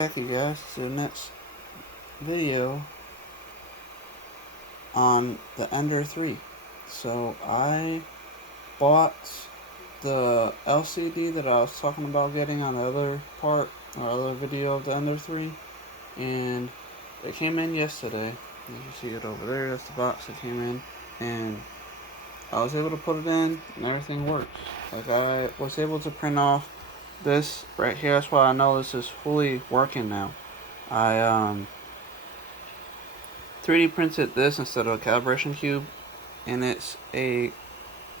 Back you guys to the next video on the Ender 3. So I bought the LCD that I was talking about getting on the other part or other video of the Ender 3, and it came in yesterday. You can see it over there. That's the box that came in, and I was able to put it in and everything works. Like, I was able to print off this right here. That's why I know this is fully working now. I 3D printed this instead of a calibration cube, and it's a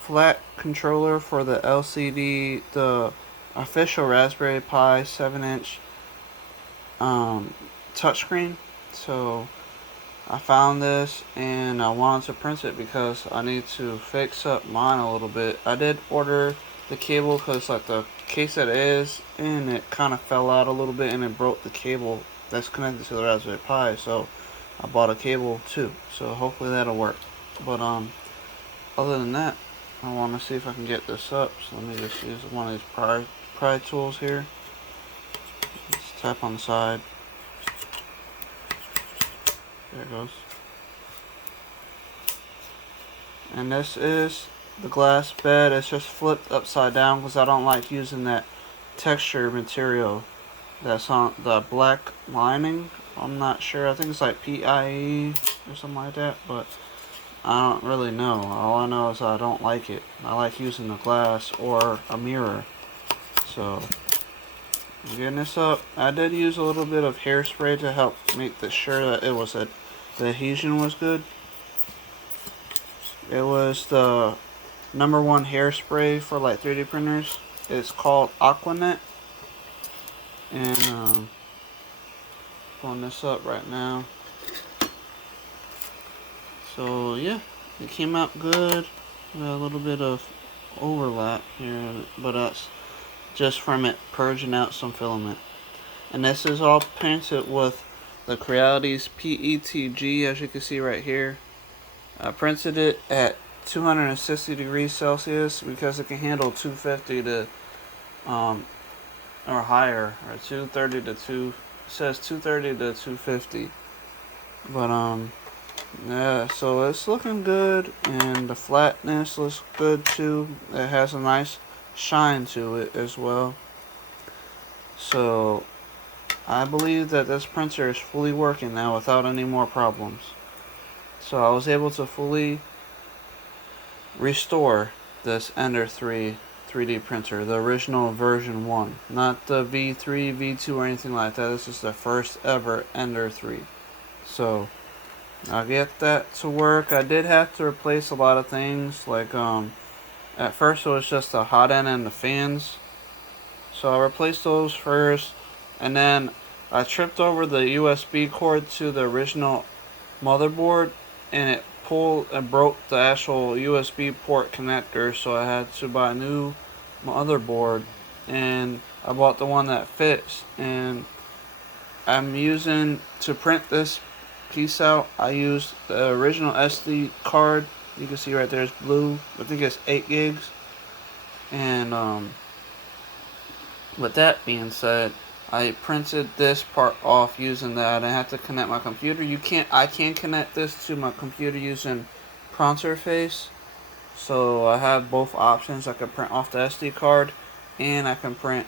flat controller for the LCD, the official Raspberry Pi 7-inch touchscreen. So I found this and I wanted to print it because I need to fix up mine a little bit. I did order the cable because like the case that it is, and it kind of fell out a little bit and it broke the cable that's connected to the Raspberry Pi. So I bought a cable too. So hopefully that'll work. But other than that, I want to see if I can get this up. So let me just use one of these pry tools here. Just tap on the side. There it goes. And this is the glass bed. It's just flipped upside down because I don't like using that texture material that's on the black lining. I'm not sure. I think it's like PIE or something like that, but I don't really know. All I know is I don't like it. I like using the glass or a mirror. So I'm getting this up. I did use a little bit of hairspray to help make sure that the adhesion was good. It was the #1 hairspray for like 3D printers. It's called Aquanet. And pulling this up right now. So yeah, it came out good. A little bit of overlap here, but that's just from it purging out some filament. And this is all printed with the Crealities PETG, as you can see right here. I printed it at 260 degrees Celsius because it can handle 250 to or higher, or 230 to 2. It says 230 to 250. But yeah, so it's looking good, and the flatness looks good too. It has a nice shine to it as well. So I believe that this printer is fully working now without any more problems. So I was able to fully restore this Ender 3 3D printer, the original version 1, not the V3, V2 or anything like that. This is the first ever Ender 3. So I'll get that to work. I did have to replace a lot of things, like at first it was just the hot end and the fans. So I replaced those first, and then I tripped over the USB cord to the original motherboard, and it pulled and broke the actual USB port connector, so I had to buy a new motherboard, and I bought the one that fits. And I'm using, to print this piece out, I used the original SD card. You can see right there, it's blue. I think it's 8 gigs. And with that being said, I printed this part off using that. I have to connect my computer. I can connect this to my computer using Pronterface. So I have both options. I can print off the SD card, and I can print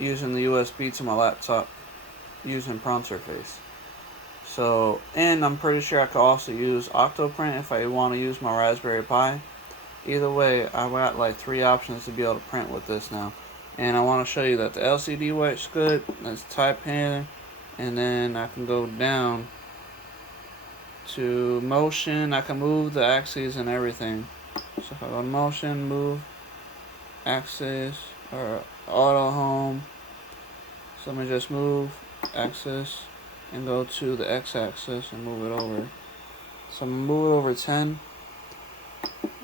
using the USB to my laptop using Pronterface. So, and I'm pretty sure I could also use Octoprint if I want to use my Raspberry Pi. Either way, I've got like 3 options to be able to print with this now. And I want to show you that the LCD works good. Let's type in, and then I can go down to motion. I can move the axes and everything. So if I go to motion, move axis, or auto home. So let me just move axis and go to the x-axis and move it over. So I'm going to move it over 10.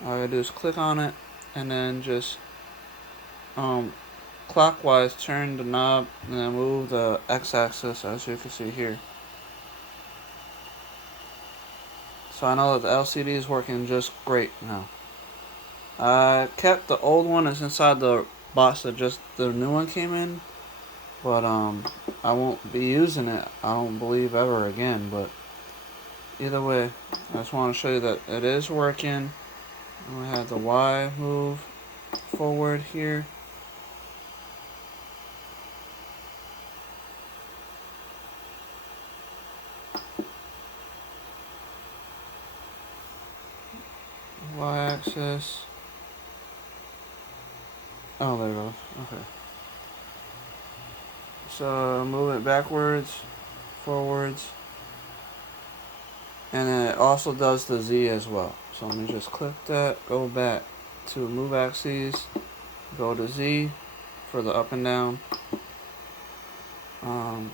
All I gotta do is click on it, and then just clockwise turn the knob, and then move the x-axis, as you can see here. So I know that the LCD is working just great now. I kept the old one, it's inside the box that just the new one came in, but I won't be using it, I don't believe, ever again. But either way, I just want to show you that it is working. And we have the Y move forward here. Y-axis. Oh, there it goes. Okay. So move it backwards, forwards, and then it also does the Z as well. So let me just click that, go back to move axes, go to Z for the up and down, 10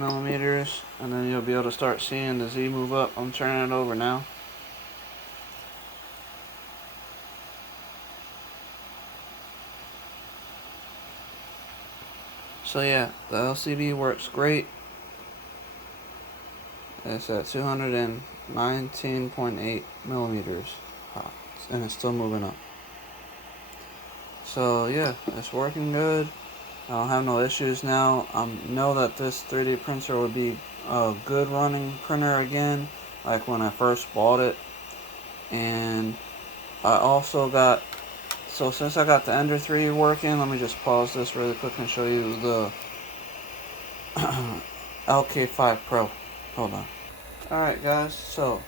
millimeters, and then you'll be able to start seeing the Z move up. I'm turning it over now. So yeah, the LCD works great. It's at 219.8 millimeters, and it's still moving up. So yeah, it's working good. I don't have no issues now. I know that this 3D printer would be a good running printer again, like when I first bought it. And I also got, so since I got the Ender 3 working, let me just pause this really quick and show you the LK5 Pro. Hold on. Alright guys, so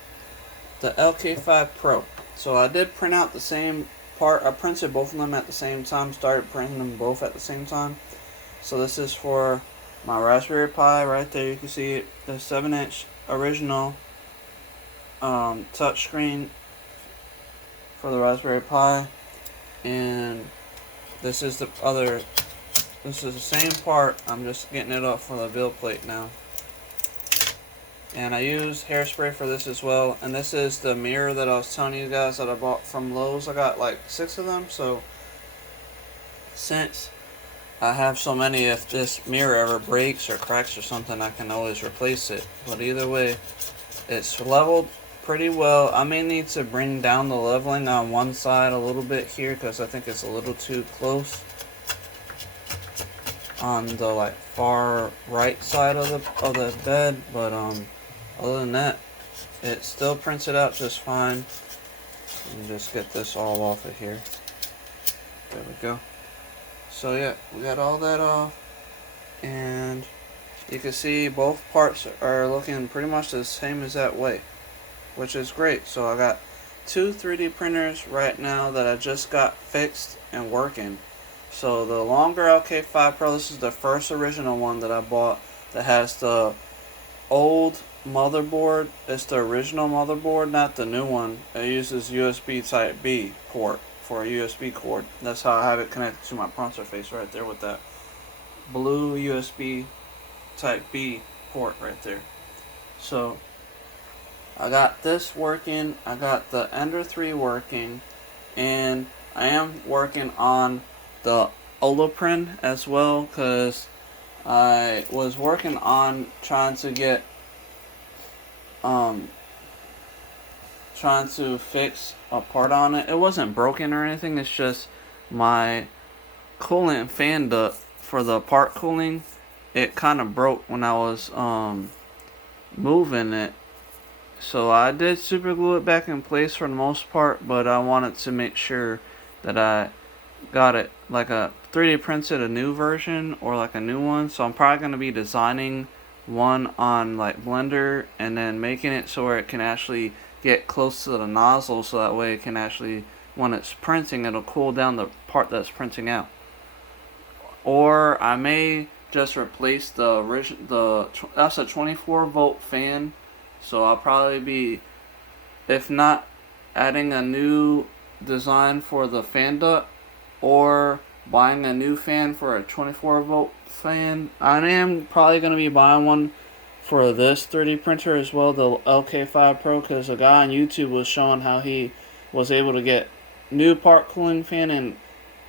the LK5 Pro. So I did print out the same part. I printed both of them at the same time, started printing them both at the same time. So this is for my Raspberry Pi. Right there you can see it, the 7-inch original touchscreen for the Raspberry Pi. And this is the other, this is the same part, I'm just getting it up for the build plate now. And I use hairspray for this as well. And this is the mirror that I was telling you guys that I bought from Lowe's. I got like 6 of them, so since I have so many, if this mirror ever breaks or cracks or something, I can always replace it. But either way, it's leveled pretty well. I may need to bring down the leveling on one side a little bit here because I think it's a little too close on the like far right side of the bed. But other than that, it still prints it out just fine. Let me just get this all off of here. There we go. So yeah, we got all that off, and you can see both parts are looking pretty much the same as that way, which is great. So I got 2 3D printers right now that I just got fixed and working. So the longer LK5 Pro, this is the first original one that I bought that has the old motherboard. It's the original motherboard, not the new one. It uses USB Type B port for a USB cord. That's how I have it connected to my printer face right there with that blue USB Type B port right there. So I got this working, I got the Ender 3 working, and I am working on the Olaprin as well, because I was working on trying to get trying to fix a part on it. It wasn't broken or anything, it's just my coolant fan duct for the part cooling, it kind of broke when I was moving it. So I did super glue it back in place for the most part, but I wanted to make sure that I got it like a 3D printed a new version or like a new one. So I'm probably going to be designing one on like Blender and then making it so where it can actually get close to the nozzle, so that way it can actually, when it's printing, it'll cool down the part that's printing out. Or I may just replace that's a 24-volt fan, so I'll probably be, if not adding a new design for the fan duct or buying a new fan for a 24-volt fan. I am probably going to be buying one for this 3D printer as well, the LK5 Pro, because a guy on YouTube was showing how he was able to get new part cooling fan and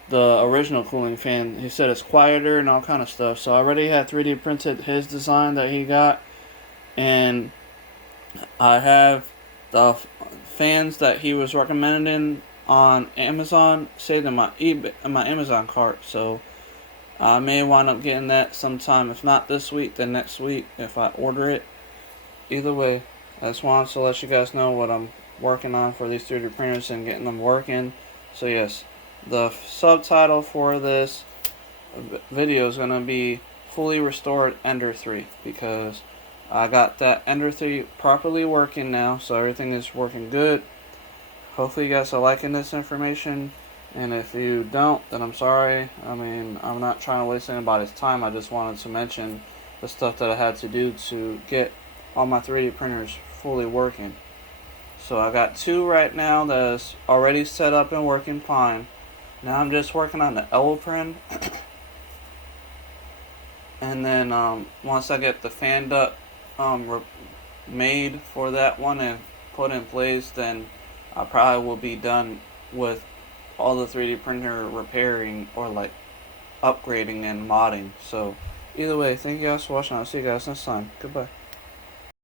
the original cooling fan. He said it's quieter and all kind of stuff. So I already had 3D printed his design that he got, and I have the fans that he was recommending on Amazon saved in my Amazon cart. So I may wind up getting that sometime, if not this week, then next week if I order it. Either way, I just wanted to let you guys know what I'm working on for these 3D printers and getting them working. So yes, the subtitle for this video is going to be fully restored Ender 3, because I got that Ender 3 properly working now, so everything is working good. Hopefully you guys are liking this information, and if you don't, then I'm sorry. I mean, I'm not trying to waste anybody's time. I just wanted to mention the stuff that I had to do to get all my 3D printers fully working. So I got 2 right now that is already set up and working fine. Now I'm just working on the Eloprint. And then once I get the fan duct made for that one and put in place, then I probably will be done with all the 3D printer repairing or like upgrading and modding. So either way, thank you guys for watching. I'll see you guys next time. Goodbye.